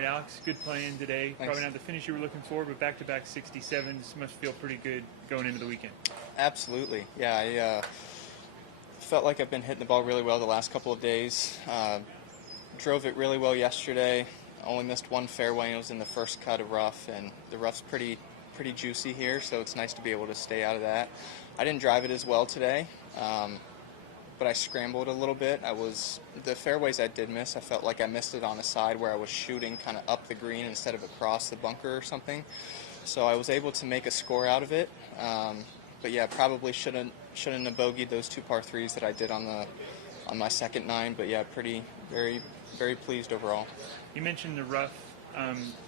right, Alex, good playing today. Thanks. Probably not the finish you were looking for, but back-to-back 67s must feel pretty good going into the weekend. Absolutely. Yeah, I felt like I've been hitting the ball really well the last couple of days. Drove it really well yesterday. Only missed one fairway, and it was in the first cut of rough, and the rough's pretty juicy here, so it's nice to be able to stay out of that. I didn't drive it as well today, but I scrambled a little bit. The fairways I did miss, I felt like I missed it on a side where I was shooting kind of up the green instead of across the bunker or something. So I was able to make a score out of it. But yeah, probably shouldn't have bogeyed those two par threes that I did on my second 9. But yeah, very pleased overall. You mentioned the rough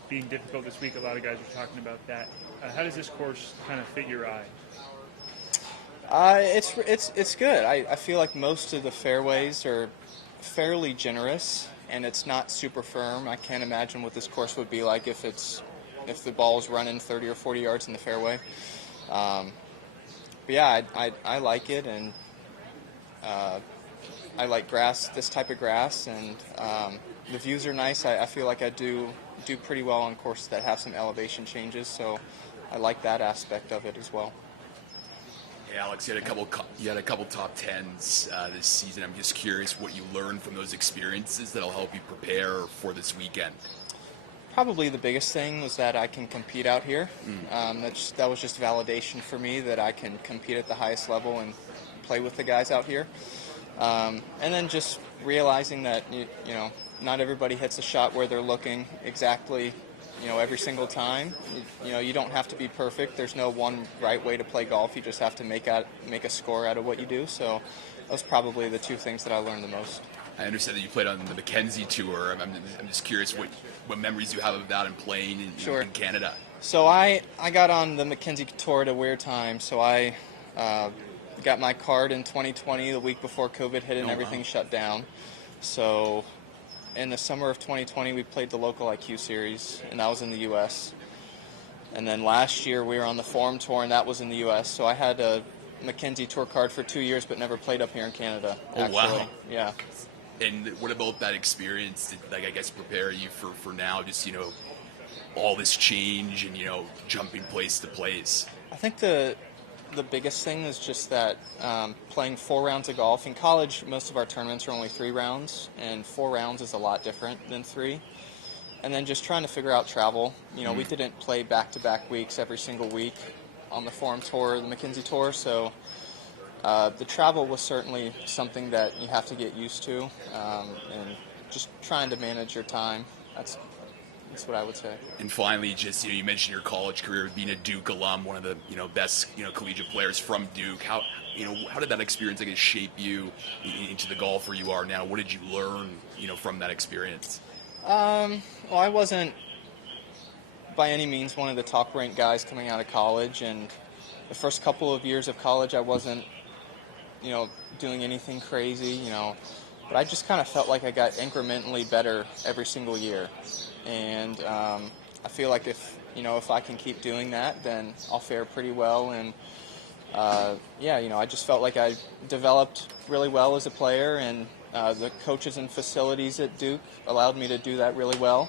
being difficult this week. A lot of guys are talking about that. How does this course kind of fit your eye? It's good. I feel like most of the fairways are fairly generous, and it's not super firm. I can't imagine what this course would be like if the ball's running 30 or 40 yards in the fairway. But yeah, I like it, and I like this type of grass, and the views are nice. I feel like I do pretty well on courses that have some elevation changes, so I like that aspect of it as well. Hey Alex, you had a couple top 10s this season. I'm just curious what you learned from those experiences that'll help you prepare for this weekend. Probably the biggest thing was that I can compete out here. That was just validation for me that I can compete at the highest level and play with the guys out here. And then just realizing that you know not everybody hits a shot where they're looking exactly every single time. You don't have to be perfect. There's no one right way to play golf. You just have to make a score out of what you do. So those probably the two things that I learned the most. I understand that you played on the Mackenzie Tour. I'm just curious what memories you have of that and playing in Canada. So I got on the Mackenzie Tour at a weird time. So I got my card in 2020, the week before COVID hit and everything shut down. So in the summer of 2020, we played the local AQUÍ series, and that was in the U.S. And then last year we were on the Forum Tour, and that was in the U.S. So I had a Mackenzie Tour card for 2 years, but never played up here in Canada. Actually. Wow! Yeah. And what about that experience did, I guess, prepare you for now, just, all this change and, jumping place to place? I think the biggest thing is just that playing 4 rounds of golf. In college, most of our tournaments are only 3 rounds, and 4 rounds is a lot different than 3. And then just trying to figure out travel. We didn't play back-to-back weeks every single week on the Forum Tour, the Mackenzie Tour, so the travel was certainly something that you have to get used to, and just trying to manage your time. That's what I would say. And finally, just you mentioned your college career, being a Duke alum, one of the best collegiate players from Duke. How did that experience, I guess, shape you into the golfer you are now? What did you learn from that experience? Well, I wasn't by any means one of the top-ranked guys coming out of college, and the first couple of years of college, I wasn't doing anything crazy, but I just kind of felt like I got incrementally better every single year. And I feel like if I can keep doing that, then I'll fare pretty well. And I just felt like I developed really well as a player, and the coaches and facilities at Duke allowed me to do that really well.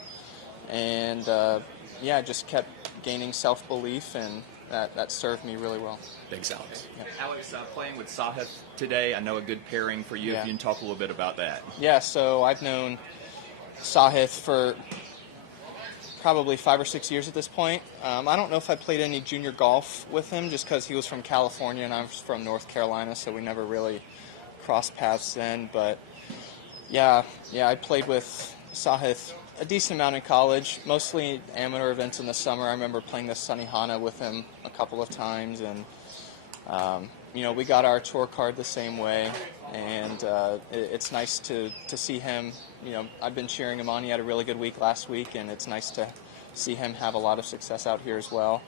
And I just kept gaining self-belief, and that served me really well. Thanks, Alex. Yeah. Alex, playing with Sahith today, I know a good pairing for you. Yeah. If you can talk a little bit about that. Yeah, so I've known Sahith for probably 5 or 6 years at this point. I don't know if I played any junior golf with him, just because he was from California and I was from North Carolina, so we never really crossed paths then. But yeah, I played with Sahith a decent amount in college, mostly amateur events in the summer. I remember playing the Sunnyhana with him a couple of times, and we got our tour card the same way, and it's nice to see him. I've been cheering him on. He had a really good week last week, and it's nice to see him have a lot of success out here as well.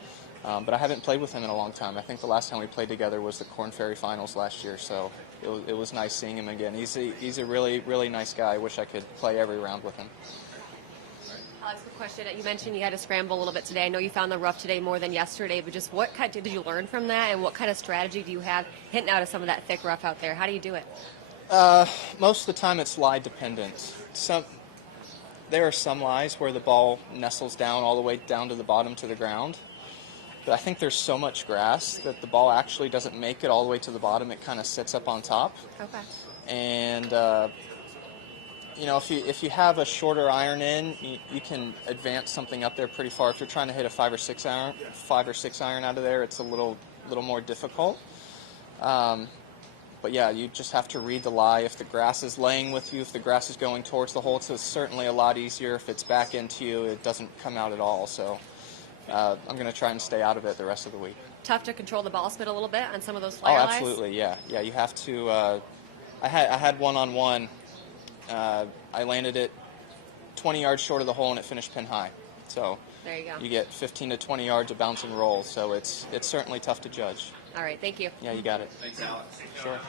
But I haven't played with him in a long time. I think the last time we played together was the Korn Ferry Finals last year, so it was nice seeing him again. He's a really, really nice guy. I wish I could play every round with him. Alex, quick question. You mentioned you had to scramble a little bit today. I know you found the rough today more than yesterday, but just what did you learn from that, and what kind of strategy do you have hitting out of some of that thick rough out there? How do you do it? Most of the time it's lie dependent. there are some lies where the ball nestles down all the way down to the bottom to the ground. But I think there's so much grass that the ball actually doesn't make it all the way to the bottom. It kind of sits up on top. Okay. And you know, if you have a shorter iron in, you can advance something up there pretty far. If you're trying to hit a 5 or 6 iron out of there, it's a little more difficult. But yeah, you just have to read the lie. If the grass is laying with you, if the grass is going towards the hole, it's certainly a lot easier. If it's back into you, it doesn't come out at all. So I'm going to try and stay out of it the rest of the week. Tough to control the ball spin a little bit on some of those flyer lies? Absolutely, yeah. Yeah, you have to. I had one-on-one. I landed it 20 yards short of the hole, and it finished pin high. So there you go. You get 15 to 20 yards of bounce and roll. So it's certainly tough to judge. All right, thank you. Yeah, you got it. Thanks, Alex. Sure.